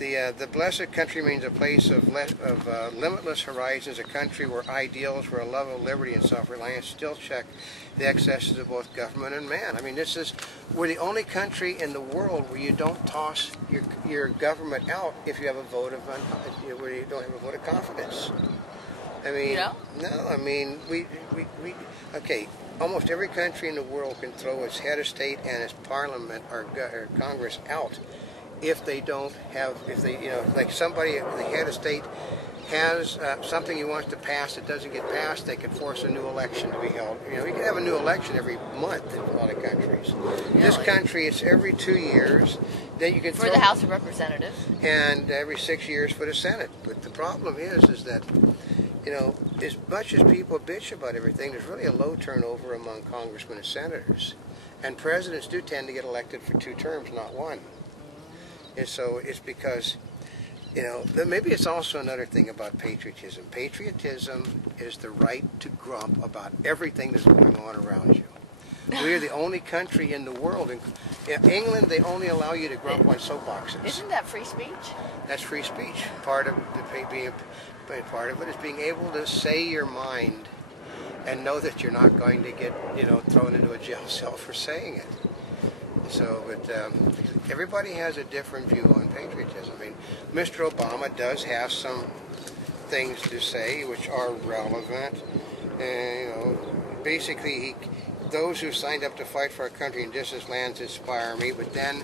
The blessed country means a place of limitless horizons, a country where ideals, where a love of liberty and self-reliance still check the excesses of both government and man. I mean, we're the only country in the world where you don't toss your government out if you have a vote of where you don't have a vote of confidence. I mean, no. I mean, okay. Almost every country in the world can throw its head of state and its parliament or Congress out if they don't have, like somebody, the head of state has something he wants to pass that doesn't get passed, they can force a new election to be held. You can have a new election every month in a lot of countries. Really? This country, it's every 2 years. Then you can for the House of Representatives. And every 6 years for the Senate. But the problem is that, as much as people bitch about everything, there's really a low turnover among congressmen and senators. And presidents do tend to get elected for 2 terms, not 1. And so it's because, maybe it's also another thing about patriotism. Patriotism is the right to grump about everything that's going on around you. We are the only country in the world. In England, they only allow you to grump on soapboxes. Isn't that free speech? That's free speech. Part of it is being able to say your mind and know that you're not going to get, thrown into a jail cell for saying it. So, but everybody has a different view on patriotism. I mean, Mr. Obama does have some things to say which are relevant. Basically, those who signed up to fight for our country in distant lands inspire me. But then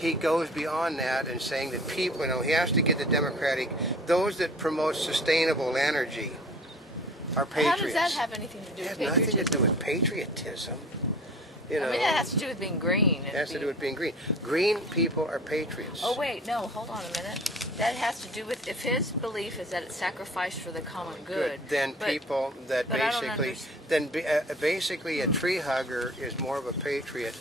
he goes beyond that and saying that people, he has to get those that promote sustainable energy are patriots. How does that have anything to do with patriotism? It has nothing to do with patriotism. I mean, that has to do with being green. It has to do with being green. Green people are patriots. Oh, wait, no, hold on a minute. That has to do with, if his belief is that it's sacrificed for the common good. Then people that basically a tree hugger is more of a patriot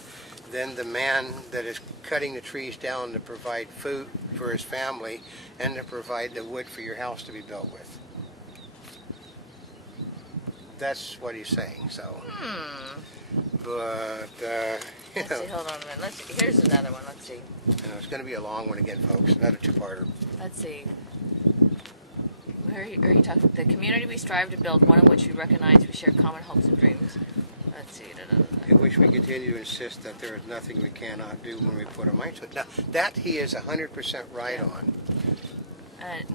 than the man that is cutting the trees down to provide food for his family and to provide the wood for your house to be built with. That's what he's saying, so. But, let's see, hold on a minute. Here's another one, let's see. It's going to be a long one again, folks. Another 2-parter. Let's see. Where are you talking? The community we strive to build, one in which we recognize we share common hopes and dreams. Let's see. In which we continue to insist that there is nothing we cannot do when we put our mind to it. Now, that he is 100% right on.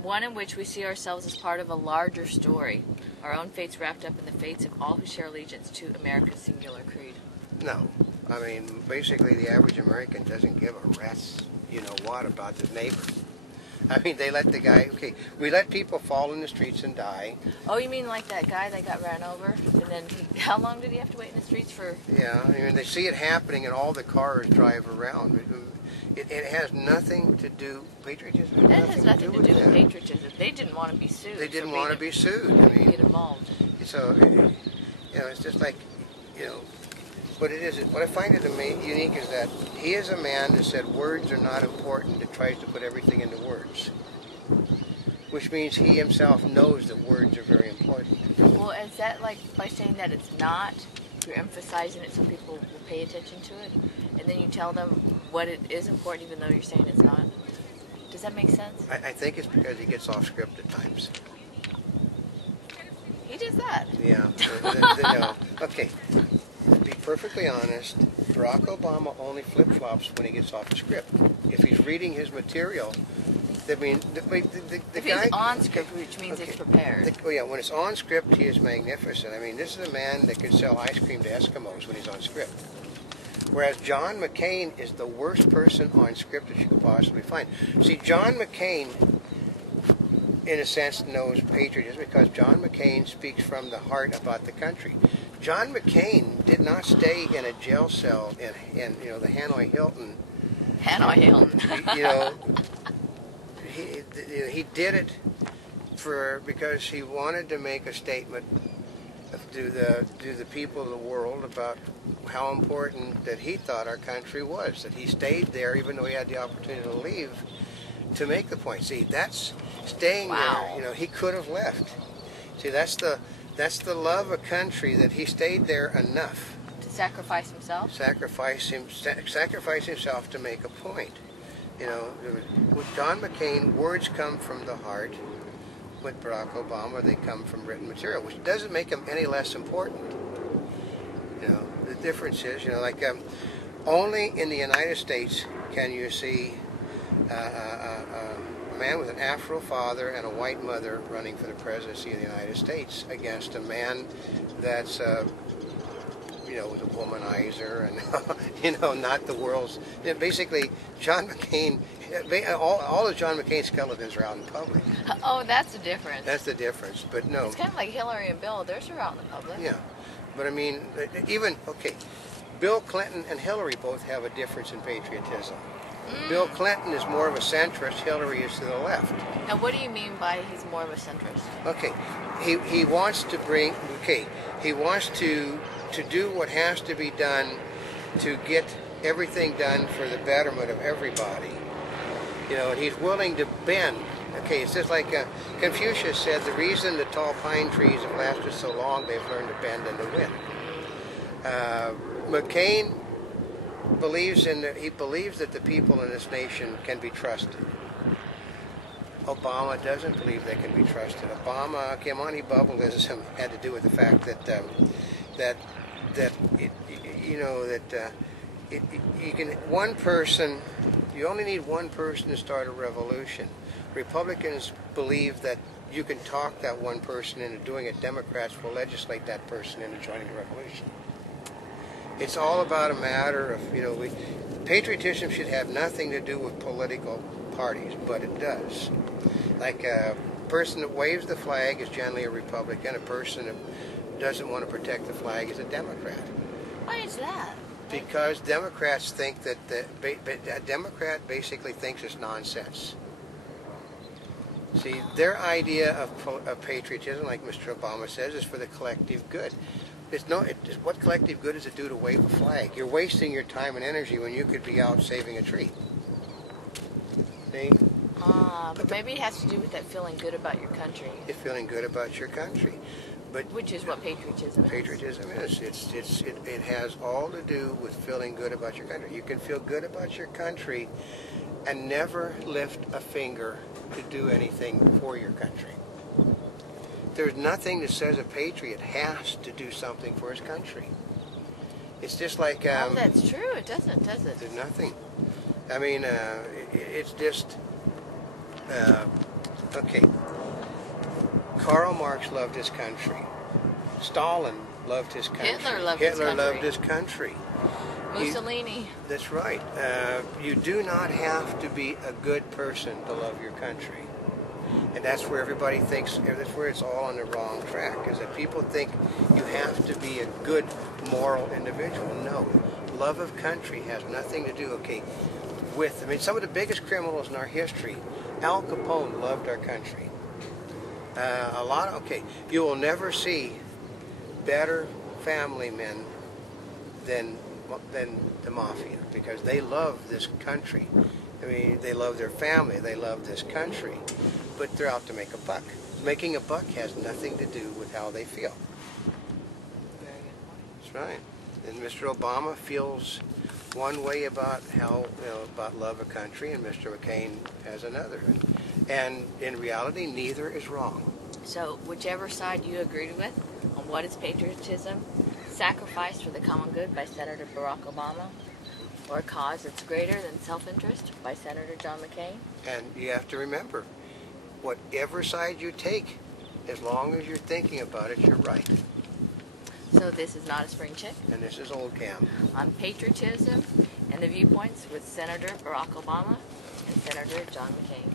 One in which we see ourselves as part of a larger story, our own fates wrapped up in the fates of all who share allegiance to America's singular creed. No. I mean, basically the average American doesn't give a rat's what about his neighbor. I mean, they let the guy, we let people fall in the streets and die. Oh, you mean like that guy that got ran over? And then, how long did he have to wait in the streets for? Yeah, I mean, they see it happening and all the cars drive around. It has nothing to do, patriotism. That has nothing to do with patriotism. They didn't want to be sued. They didn't want to be sued. I mean, get involved. So, it's just like, what it is, what I find it unique is that he is a man that said words are not important, that tries to put everything into words. Which means he himself knows that words are very important. Well, is that like by saying that it's not, you're emphasizing it so people will pay attention to it, and then you tell them what it is important even though you're saying it's not? Does that make sense? I think it's because he gets off script at times. He does that? Yeah. Okay. To be perfectly honest, Barack Obama only flip-flops when he gets off the script. If he's reading his material, if he's on script, which means it's prepared. When it's on script, he is magnificent. I mean, this is a man that could sell ice cream to Eskimos when he's on script. Whereas John McCain is the worst person on script that you could possibly find. See, John McCain, in a sense, knows patriotism because John McCain speaks from the heart about the country. John McCain did not stay in a jail cell in the Hanoi Hilton. Hanoi Hilton. He did it because he wanted to make a statement to the people of the world about how important that he thought our country was. That he stayed there even though he had the opportunity to leave to make the point. See, that's staying there. He could have left. See, that's the love of country that he stayed there enough to sacrifice himself. Sacrifice himself to make a point. You know, with John McCain, words come from the heart. With Barack Obama, they come from written material, which doesn't make them any less important. You know, the difference is, you know, like only in the United States can you see a man with an Afro father and a white mother running for the presidency of the United States against a man that's you know, was a womanizer and, you know, not the world's... Basically, John McCain, all of John McCain's skeletons are out in public. Oh, that's the difference. That's the difference, but no. It's kind of like Hillary and Bill. Theirs are out in the public. Yeah, but I mean, even, okay, Bill Clinton and Hillary both have a difference in patriotism. Bill Clinton is more of a centrist, Hillary is to the left. And what do you mean by he's more of a centrist? Okay, he wants to bring, okay, he wants to do what has to be done to get everything done for the betterment of everybody. You know, and he's willing to bend. Okay, it's just like Confucius said, the reason the tall pine trees have lasted so long, they've learned to bend in the wind. McCain believes that the people in this nation can be trusted. Obama doesn't believe they can be trusted. Obama, okay, Monty Bubbleism had to do with the fact that you can one person. You only need one person to start a revolution. Republicans believe that you can talk that one person into doing it. Democrats will legislate that person into joining the revolution. It's all about a matter of, you know, patriotism should have nothing to do with political parties, but it does. Like a person that waves the flag is generally a Republican. A person that doesn't want to protect the flag is a Democrat. Why is that? Because Democrats think that a Democrat basically thinks it's nonsense. See, their idea of patriotism, like Mr. Obama says, is for the collective good. What collective good does it do to wave a flag? You're wasting your time and energy when you could be out saving a tree. See? But maybe it has to do with that feeling good about your country. It's feeling good about your country. But which is what patriotism is. Patriotism is. It has all to do with feeling good about your country. You can feel good about your country and never lift a finger to do anything for your country. There's nothing that says a patriot has to do something for his country. It's just like... oh, that's true. It doesn't, does it? There's nothing. I mean, it's just... okay. Karl Marx loved his country. Stalin loved his country. Hitler loved his country. Hitler loved his country. Mussolini. That's right. You do not have to be a good person to love your country. And that's where everybody thinks, that's where it's all on the wrong track, is that people think you have to be a good moral individual. No. Love of country has nothing to do, okay, with, I mean, some of the biggest criminals in our history, Al Capone loved our country. Okay, you will never see better family men than the mafia, because they love this country. I mean, they love their family, they love this country, but they're out to make a buck. Making a buck has nothing to do with how they feel. Very good point. That's right. And Mr. Obama feels one way about how, you know, about love of country, and Mr. McCain has another. And in reality, neither is wrong. So, whichever side you agreed with on what is patriotism, sacrifice for the common good by Senator Barack Obama, or a cause that's greater than self-interest by Senator John McCain. And you have to remember, whatever side you take, as long as you're thinking about it, you're right. So this is Not a Spring Chick. And this is Oldecam. On patriotism and the viewpoints with Senator Barack Obama and Senator John McCain.